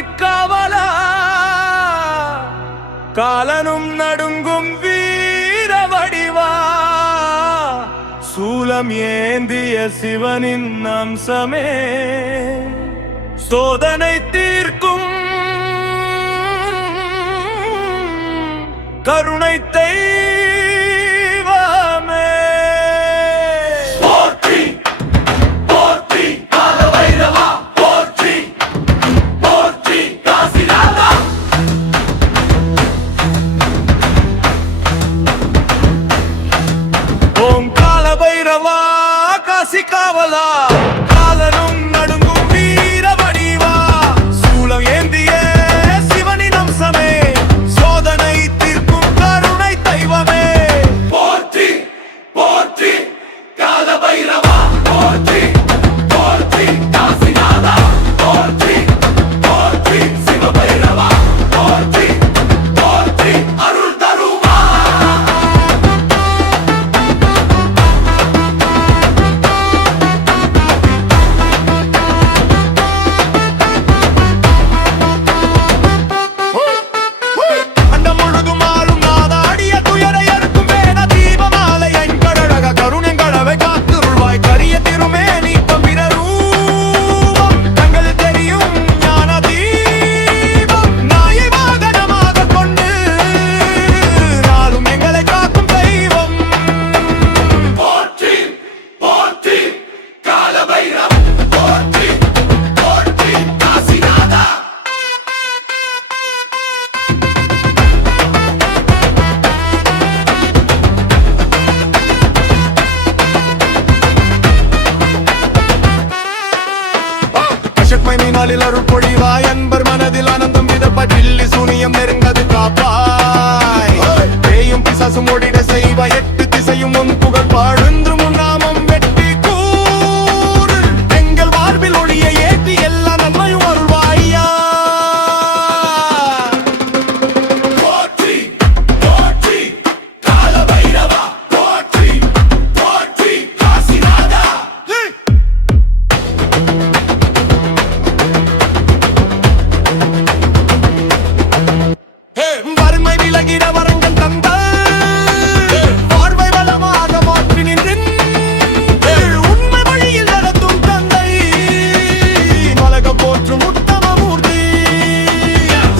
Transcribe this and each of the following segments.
காசிக்காவலா காலனும் நடுங்கும் வீர வடிவா சூலம் ஏந்திய சிவனின் அம்சமே சோதனை தீர்க்கும் கருணை தெய்வமே போற்றி போற்றி கால பைரவா போற்றி போற்றி காசிநாதா ஓம் கால பைரவா காசி காவலா காலனும் நடுங்கும் வீர வடிவா சூலம் ஏந்திய சிவனின் அம்சமே சோதனை தீர்க்கும் கருணை தெய்வமே போற்றி போற்றி கால பைரவா போற்றி போற்றி காசிநாதா போற்றி போற்றி சிவ பைரவா போற்றி போற்றி அருள் தருவா அண்டம் முழுதும் ஆளும் நாதாடிய துயரை அறுக்கும் வேத தீபமாலை என்கடழக கருணெங்கடவை காத்துருள்வாய் கரிய திருமேனி பிறரூபம் தங்கள் தெரியும் ஞான தீபம் நாயை வாகனமாக கொண்டு நாளும் எங்களை காக்கும் தெய்வம் போற்றி போற்றி கால பைரவா போற்றி போற்றி காசிநாதா அசக்மை மீனாலில் அருள் பொழிவாய் அன்பர் மனதில் ஆனந்தம் விதப்பட்டில்லி சூனியம் நெருங்கது காப்பாய் பேயும் பிசாசும் ஓடிட செய்வாய் எட்டு திசையும் உன் புகழ் பாடுன்று முன்னாமம் வெட்டி கூறு எங்கள் வாழ்வில் ஒளிய ஏற்றி எல்லா நன்மையும் அருள்வாய்யா போற்றி போற்றி கால பைரவா போற்றி போற்றி காசிநாதா வறுமை விலகிட வரங்கள் தந்த பார்வை வளமாக மாற்றி நின்றேன் உண்மை வழியில் நடத்தும் தந்தை மலகம் போற்றும் உத்தம மூர்த்தி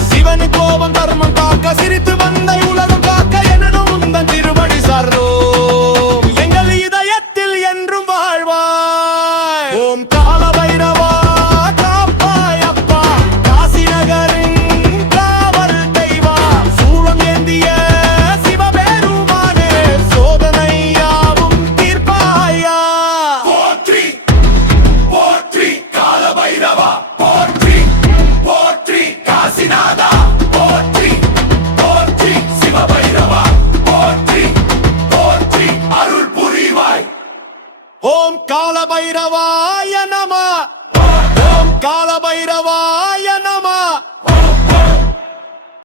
சிவனு கோபம் தர்மம் காக்க சிரித்து வந்த உலகம் காக்க எனதும் உந்தன் திருவடி சார்ந்தோம் எங்கள் இதயத்தில் என்றும் வாழ்வாய் ஓம் கால பைரவா காப்பாய் அப்பா காசி நகரின் காவல் தெய்வா சூழம் ஏந்திய சிவபெருமானே சோதனையாவும் தீர்ப்பாயா போற்றி போற்றி கால பைரவா போற்றி போற்றி காசிநாதா போற்றி போற்றி சிவ பைரவா போற்றி போற்றி அருள் புரிவாய் ஓம் கால பைரவாய நம ஓம் கால பைரவா